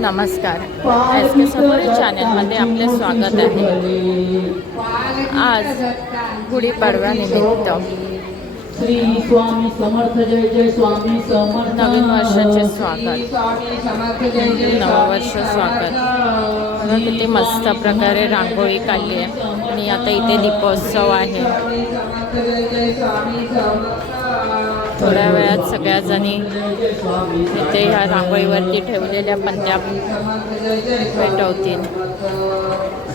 नमस्कार, एस के समोर चॅनलमध्ये आपले स्वागत आहे। आज गुढीपाडव्यानिमित्त श्री स्वामी समर्थ जय जय स्वामी समर्थ नवीन वर्षाचे स्वागत, नववर्ष स्वागत। बघा किती मस्त प्रकारे रांगोळी काढली आहे आणि आता इथे दीपोत्सव आहे। थोड्या वेळात सगळ्या जणी इथे ह्या रांगोळीवरती ठेवलेल्या पंत्या पेटवतील।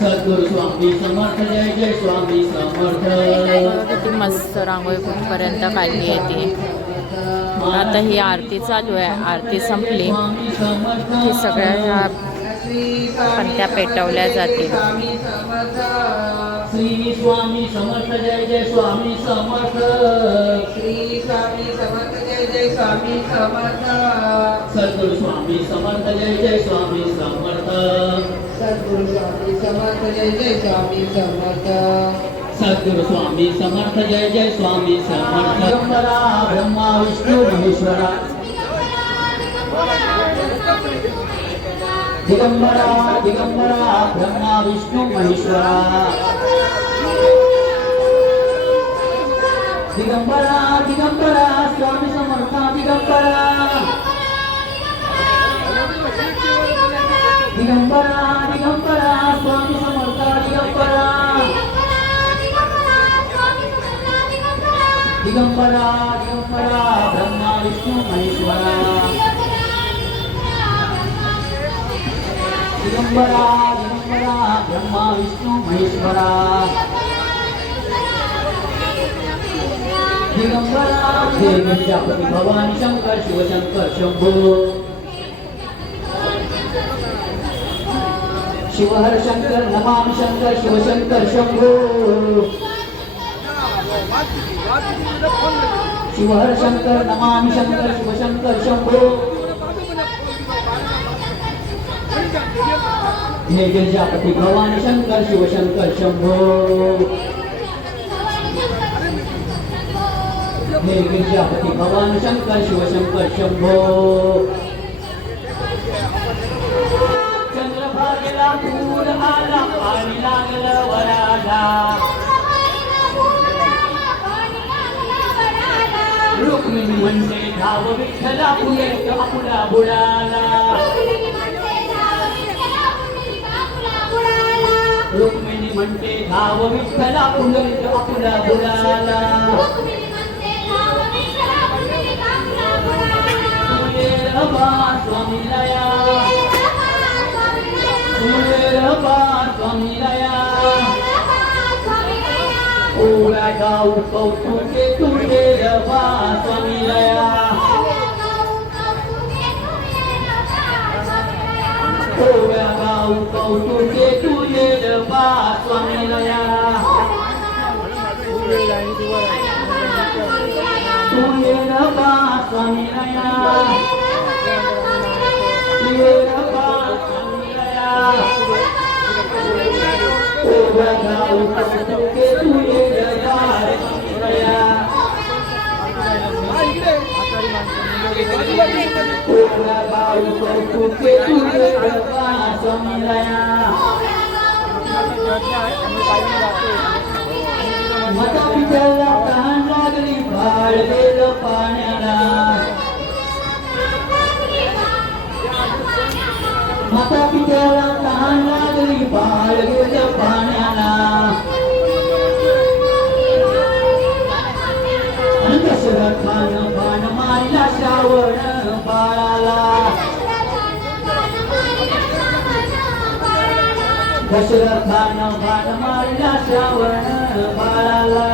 सद्गुरु स्वामी समर्थ जय जय स्वामी समर्थ। किती मस्त रांगोळी कुठपर्यंत काढली आहे ती। आता ही आरती चालू आहे, आरती संपली की सगळ्या ह्या पंत्या पेटवल्या जातील। श्री स्वामी समर्थ जय जय स्वामी समर्थ। श्री स्वामी समर्थ जय जय स्वामी समर्थ। सद्गुरु स्वामी समर्थ जय जय स्वामी समर्थ। सद्गुरु स्वामी समर्थ जय जय स्वामी समर्थ। सद्गुरु स्वामी समर्थ जय जय स्वामी समर्थ। दिगंबरा ब्रह्मा विष्णू महेश्वरा, दिगंबरा दिगंबरा ब्रह्मा विष्णू महेश्वरा, दिगंबरा दिगंबरा स्वामी समर्थ दिगंबरा, दिगंबरा दिगंबरा स्वामी समर्थ दिगंबरा, दिगंबरा दिगंबरा ब्रह्मा विष्णू महेश्वरा, दिगंबरा दिगंबरा ब्रह्मा विष्णू महेश्वरा, दिगंबरा हे गणपती भवानी शंकर शिवशंकर शंभो, शिवहर शंकर नमामि शंकर शिवशंकर शंभो, शिवहर शंकर नमामि शंकर शिवशंकर शंभो। हे गिरिजापती भवानी शंकर शिवशंकर शंभो, हे गिरिजापती भवानी शंकर शिवशंकर शंभो। चंद्रभागेला पूर आला पाणी लागलं वराला, रुक्मिणी म्हणते धाव विठ्ठला पुढे आपुला बुडाला, रुक्मिणी म्हणते धाव विठ्ठला पुढे आपुला बुडाला, तुझे रबा स्वामी लया, तुझे रबा स्वामी लया, ओळा गाऊ कौतुके तुझे रबा स्वामी लया, ओळा गाऊ कौतुके तुझे रबा स्वामी लया, तुझे रबा स्वामी लया, तुझे रबा स्वामी लया, ओळा गाऊ कौतुके तुझे रबा स्वामी लया, ओळा गाऊ कौतुके तुझे रबा स्वामी लया। माता पित्याला तहान लागली भाळलेलं पाण्याला, माता पित्याला तहान लागली भाळलेलं पाण्याला, दशरथानं बाण मारला श्रावण बाळाला, दशरथानं बाण मारला श्रावण बाळाला,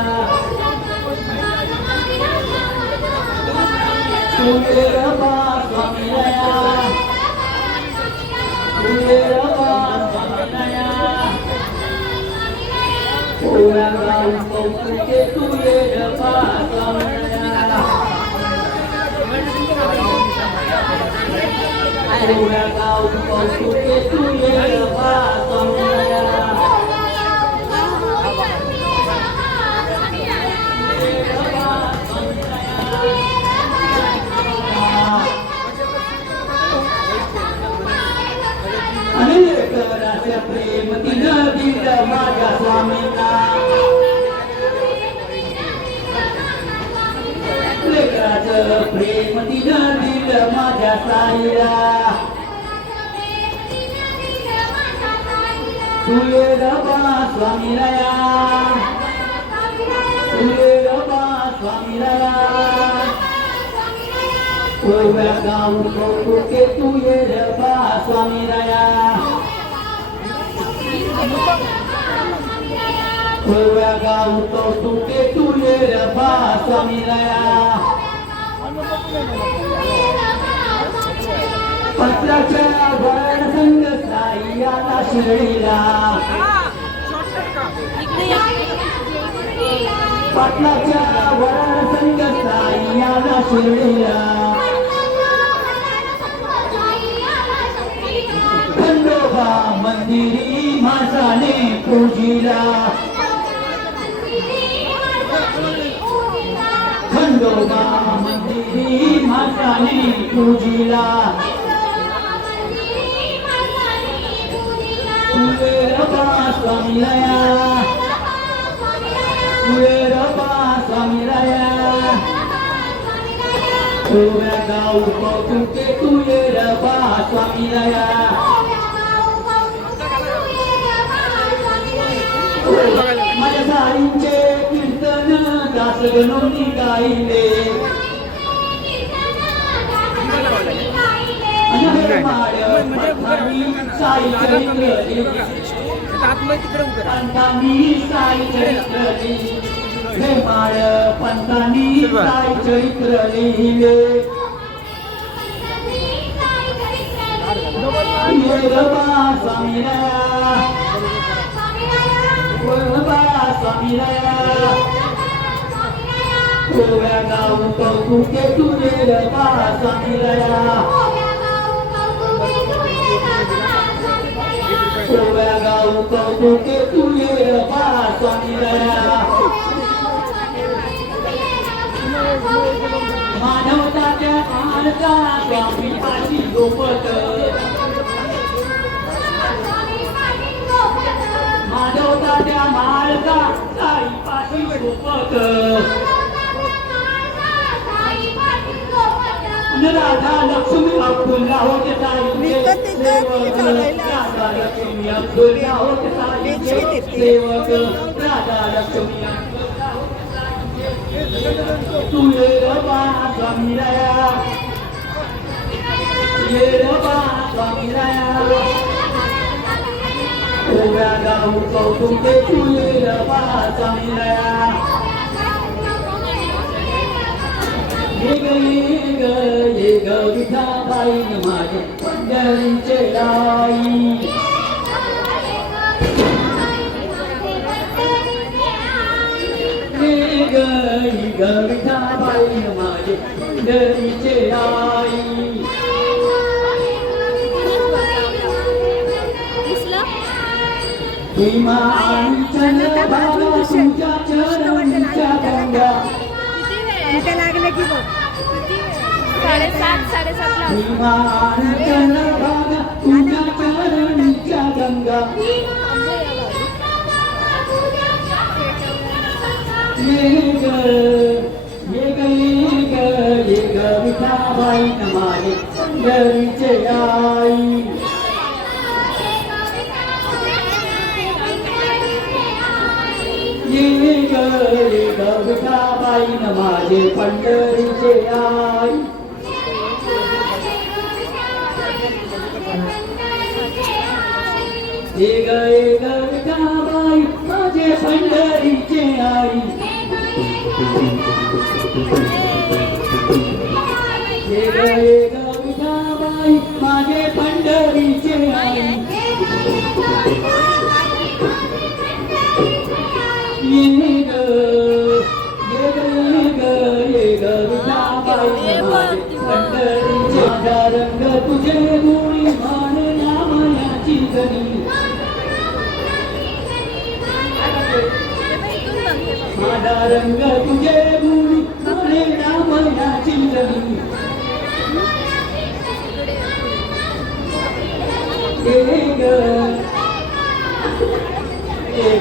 तुझे रबा स्वामी लया, तुझे रबा स्वामी लया, ओळा गाऊ कौतुके तुझे रबा स्वामी लया, ओळा गाऊ कौतुके तुझे रबा स्वामी लया, लेकराचं प्रेम तिनं दिलं माझ्या स्वामींना लेकराचं प्रेम तिनं दिलं माझ्या साईला तू ये रबा स्वामीला तू ये रबा स्वामीला कोव्या गाऊ कौतुके तू ये रबा स्वामीला कोव्या गाऊ कौतुके तू ये रबा स्वामीला पत्राच्या वरण संग साई आला शिर्डीला पत्राच्या वरण संग साई आला शिर्डीला खंडोबा मंदिरी माणसाने पूजिला खंडोबा मंदिरी माणसाने पूजिला तुये रबा स्वामीला तुये रबा स्वामीला कोव्या गाऊ कौतुके तुये रबा स्वामीला माझ्या साईंचे कीर्तन दास गणोनी गाईले पंतांनी साई चरित्रली हे माळ पंतांनी साई चरित्र लिहिले ये रबा स्वामीला रबा स्वामीला कोव्या गाऊ कौतुके तुझे रबा स्वामीला कोव्या गाऊ कौतुके तुझे रबा स्वामीला मानवताच्या मार्गा स्वामी पाशी गोपत मानवताच्या मार्गा साई पाशी गोपत राधा लक्ष्मी अब्दुल्ला होते साईचे सेवक राधा लक्ष्मी अब्दुल्ला होते साईचे सेवक राधा लक्ष्मी तू ये रबा स्वामीला ये रबा स्वामीला कोव्या गाऊ कौतुके तू ये रबा स्वामीला ये ग विठाबाई माझे पंढरीचे लाई ग विठाबाई माझे पंढरीचे लाई भीमा अंचल बाबा तुझ्या चरणीच्या गंगा लागले की बघ 7:30 भीमा अंचल बाबा तुझ्या चरणीच्या गंगा ये ग विठाबाई माझे पंढरीचे आई ये ग विठाबाई माझे पंढरीचे आई ये ग विठाबाई माझे पंढरीचे आई ये ग विठाबाई माझे पंढरीचे आई ये ग विठाबाई माझे पंढरीचे माझा रंग तुझे गुणी मान नामयाची गणी माझा रंग तुझे गुणी मान नामयाची गणी ये ग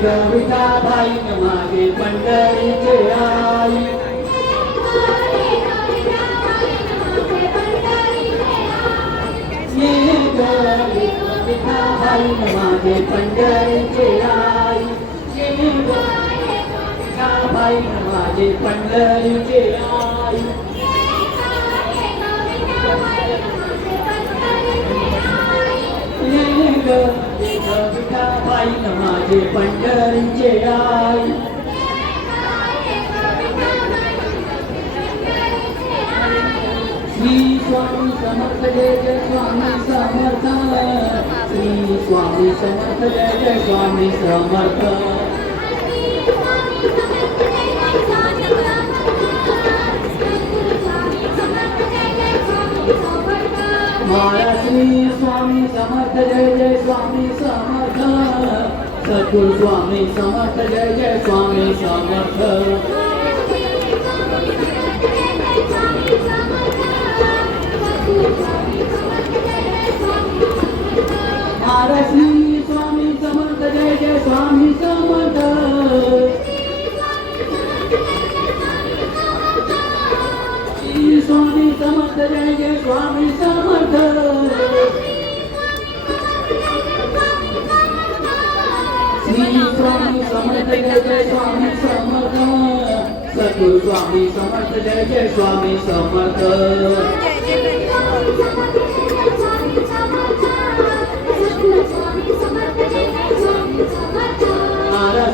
ग विठाबाई माझे पंढरीचे आई ये ग विठाबाई माझे पंढरीचे आई ये ग विठाबाई माझे पंढरीचे आई ये ग विठाबाई माझे पंढरीचे आई श्री स्वामी समर्थ जय जय स्वामी समर्थ श्री स्वामी समर्थ जय जय स्वामी समर्थ महाराज श्री स्वामी समर्थ जय जय स्वामी समर्थ सद्गुरु स्वामी समर्थ जय जय स्वामी समर्थ महाराज श्री स्वामी समर्थ जय जय स्वामी समर्थ श्री स्वामी समर्थ जय जय स्वामी समर्थ श्री स्वामी समर्थ जय जय स्वामी समर्थ सद्गुरु स्वामी समर्थ जय जय स्वामी समर्थ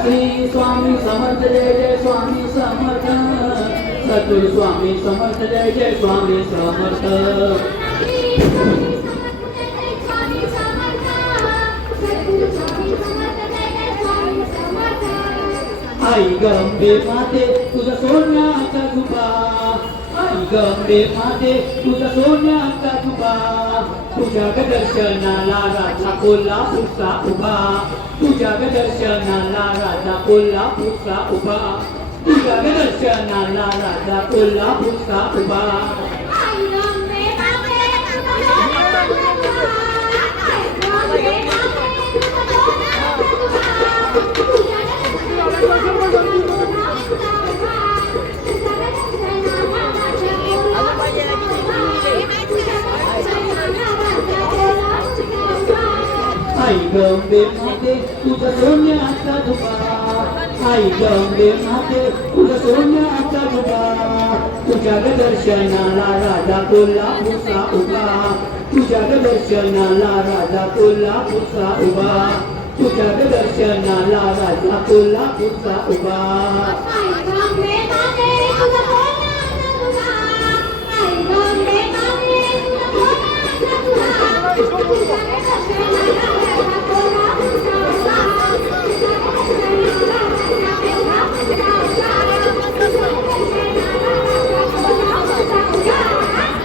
श्री स्वामी समर्थ जय जय स्वामी समर्थ सद्गुरु स्वामी समर्थ जय जय स्वामी समर्थ आई गंगे माते तुझा सोन्याचा झुबा आई गंगे माते तुझा सोन्याचा झुबा तुझ्या दर्शनाला राजा कोल्हापूरचा उभा तुझ्या दर्शनाला राजा कोल्हापूरचा उभा तुझ्या दर्शनाला राजा कोल्हापूरचा उभा आई गंगे माते तुझा सोन्याचा झुबा आई गंगे माते तुझा सोन्याचा झुबा तुझ्या दर्शनाला राजा कोल्हापूरचा उभा तुझ्या दर्शनाला राजा कोल्हापूरचा उभा तुझ्या दर्शनाला राजा कोल्हापूरचा उभा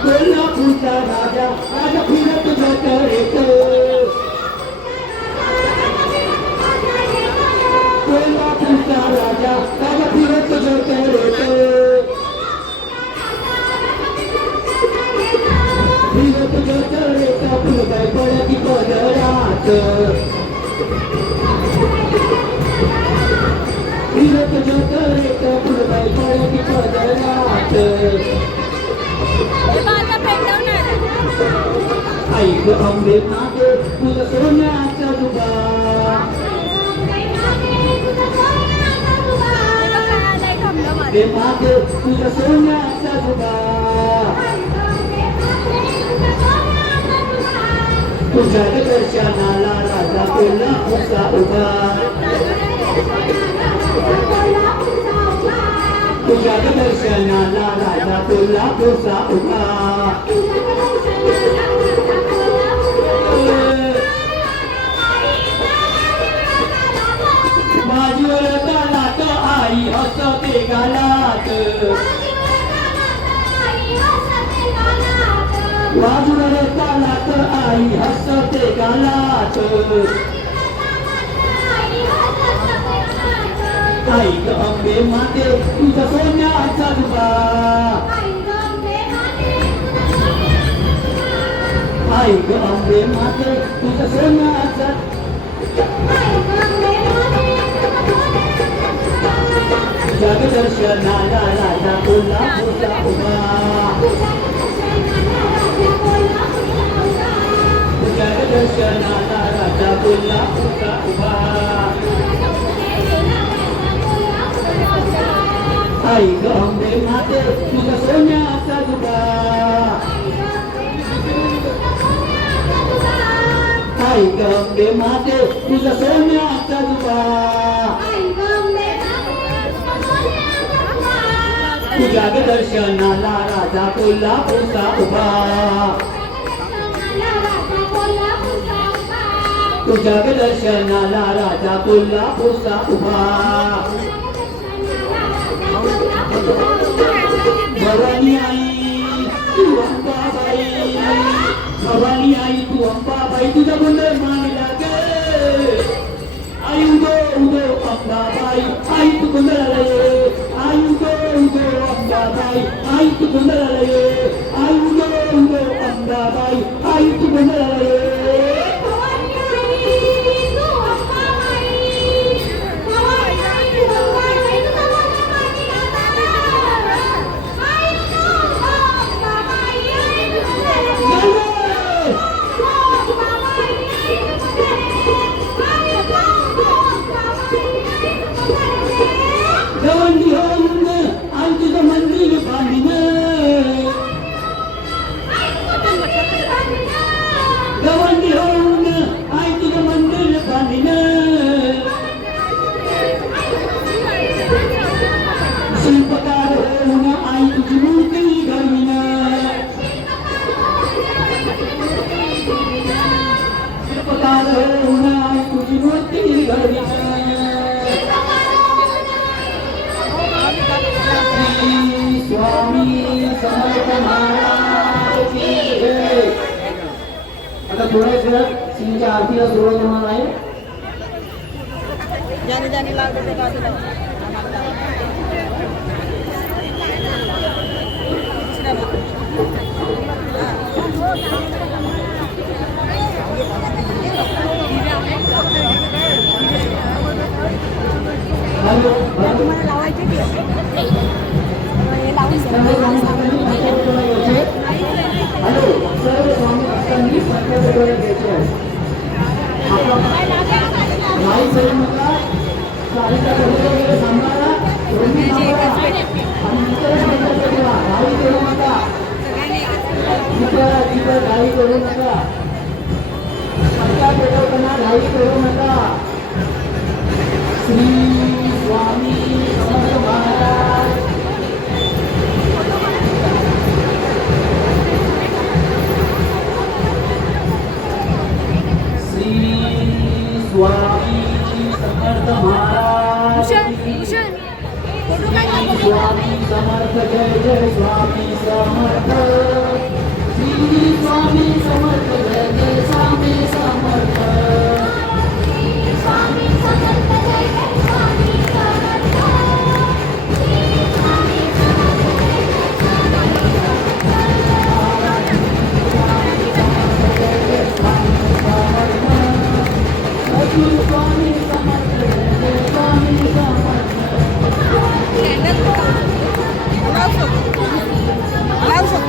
कोल्हापूरचा राजा राजा फिरत जाता येतो कोल्हापूरचा राजा राजा फिरत जाता येतो फिरत जाता येता फुलबाई पडती पदरात फिरत जाता येता फुलबाई पडती पदरात आई ग अंबे माते तुझा सोन्याचा झुबा माते तुझा सोन्याचा झुबा तुझ्या दर्शनाला राजा कोल्हापूरचा उभा तुझ्या दर्शनाला राजा कोल्हापूरचा उभा बाजूवर गालात आई हसते गालात बाजूवर गालात आई हसते गालात आई ग अंबे माते तुझा सोन्याचा झुबा आई ग अंबे माते तुझा सोन्याचा जगदर्शनाला राजा कोल्हापूरचा उभा जगदर्शनाला राजा कोल्हापूरचा उभा आई गंगे माते तुझा सोन्याचा दुबा आई गंगे माते तुझा सोन्याचा दुबा तुझ्या दर्शनाला राजा कोल्हापूरचा उभा तुझ्या दर्शनाला राजा कोल्हापूरचा उभा भवानी आई तू अंबाबाई भवानी आई तू अंबाबाई तुझा गोंधळ मानला गे आई उदो उदो अंबाबाई आई तू गोंधळाला ये आई उदो उदो अंबाबाई आई तू गोंधळाला ये आई उदो उदो अंबाबाई आई तू गोंधळाला ये गवंडी होऊन आई तुझं मंदिर बांधीन गवंडी होऊन आई तुझं मंदिर बांधीन शिल्पकार होऊन आई तुझी मूर्ती घडवीन शिल्पकार होऊन आई तुझी मूर्ती घडवीन स्वामी समर्थ महाराज की जय. आता थोड्याच वेळात सिंगच्या आरतीला सुरुवात होणार आहे. ज्याने ज्याने लागलं ते गाते लावा. हॅलो तुम्हाला लावायचे की हे लावून हॅलो सर्व स्वामी भक्तांनी संकल्प घ्यायचे आहे. नाही करू नका सारीचा वगैरे सांभाळा आणि संकल्प ठेवा. घाई करू नका घाई करू नका सत्ता पेटवताना घाई करू नका. श्री स्वामी समर्थ महाराज श्री स्वामी समर्थ महाराज स्वामी समर्थ जय जय स्वामी समर्थ श्री स्वामी समर्थ जय जय स्वामी समर्थ स्वामी समर्थ जय स्वामी समर्थ लावू शकतो.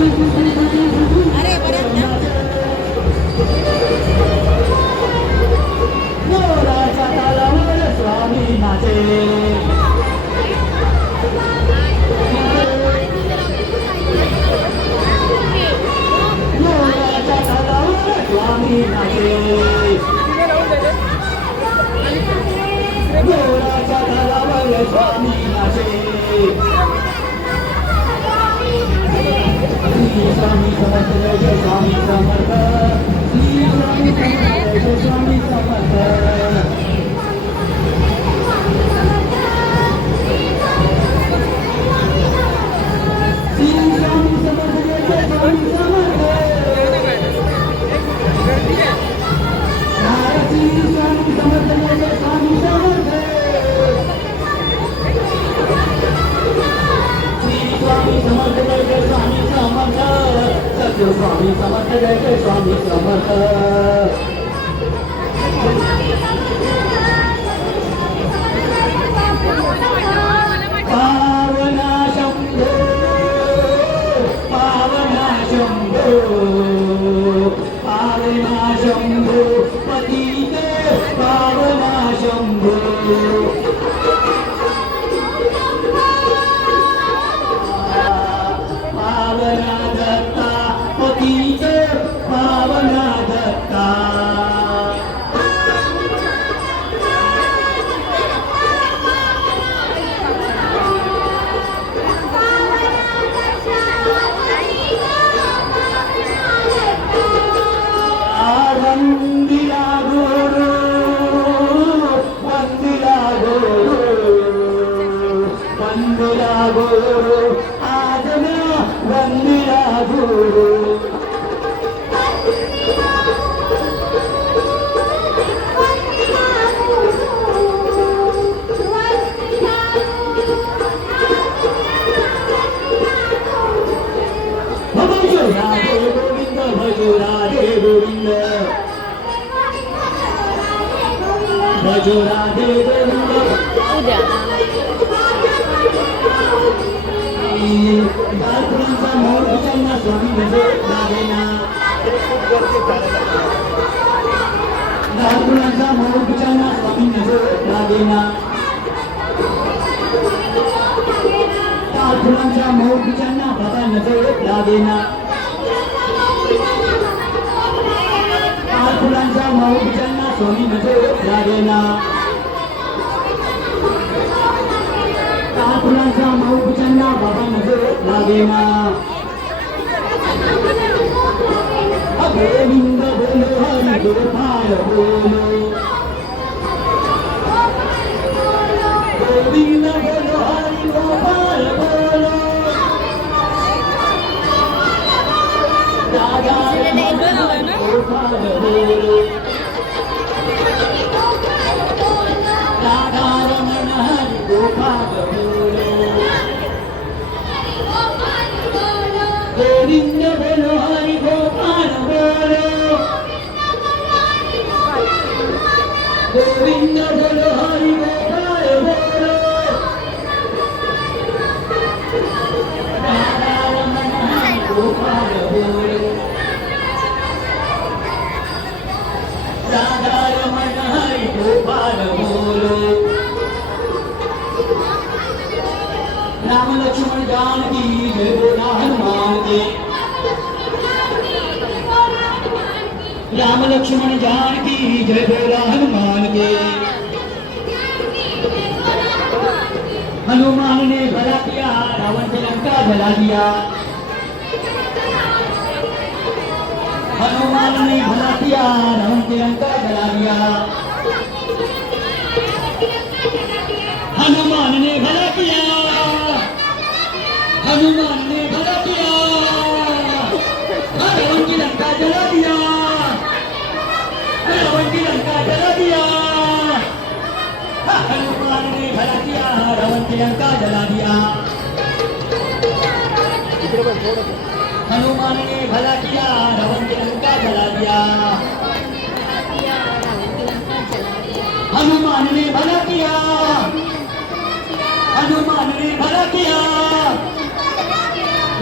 अरे बरं ना. मोराच्या तालावर स्वामी नाचे मोराच्या तालावर स्वामी नाचे मोराच्या तालावर स्वामी नाचे श्री स्वामी समर्थ जय स्वामी समर्थ श्री स्वामी समर्थ जय स्वामी समर्थ श्री स्वामी समर्थ जय स्वामी समर्थ श्री स्वामी समर्थ जय स्वामी समर्थ श्री स्वामी समर्थ जय स्वामी समर्थ सत्य स्वामी समर्थ जय स्वामी समर्थ पावना शंभो पावना शंभो पावना शंभो पतित पावना शंभो पावना दत्ता पतित पावना दत्ता वंदिला गुरु वंदिला गुरु वंदिला गुरु आज मैं वंदिला गुरु भजो राधे गोविंद भजो राधे गोविंद भजो राधे गोविंद उद्या बालकुळांचा मोर उचलना स्वामी भजो लागेना बालकुळांचा मोर उचलना स्वामी भजो लागेना बालकुळांचा मोर उचलना बाबा नजर लागेना बालकुळांचा मोर उचलना स्वामी नजर लागेना फुलांचा मऊ उचलना बाबा नजर लागेना गोविंद बोलो हरि गोपाल बोलो गोविंद बोलो हरि गोपाल बोलो राधा गोपाल बोलो राधा रमण हरि गोपाल बोलो गोविंद बोलो हरि गोपाल बोलो गोविंद बोलो हरि गोपाल बोलो राधा रमण हरि गोपाल बोलो राधा रमण हरि गोपाल बोलो राम लक्ष्मण जानकी जय बोला हनुमान के राम लक्ष्मण जानकी जय बोला हनुमान के हनुमान ने भला किया रावण की लंका जला दिया हनुमान ने भला किया रावण की लंका जला दिया हनुमान ने भला किया हनुमान ने भला किया रावण की लंका जला दिया रावण की लंका जला दिया हनुमान ने भला किया रावण की लंका जला दिया हनुमान ने भला किया रावण की लंका जला दिया हनुमान ने भला किया हनुमान ने भला किया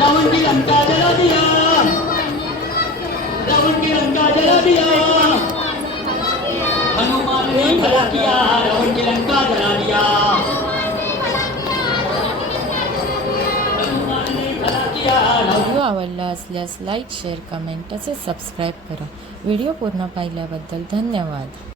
रावण की लंका जला दिया जला दिया हनुमान ने भला किया रावण की लंका जला दिया हनुमान ने भला किया व्हिडिओ आवडला असल्यास लाईक शेअर कमेंट तसेच सबस्क्राईब करा. व्हिडिओ पूर्ण पाहिल्याबद्दल धन्यवाद.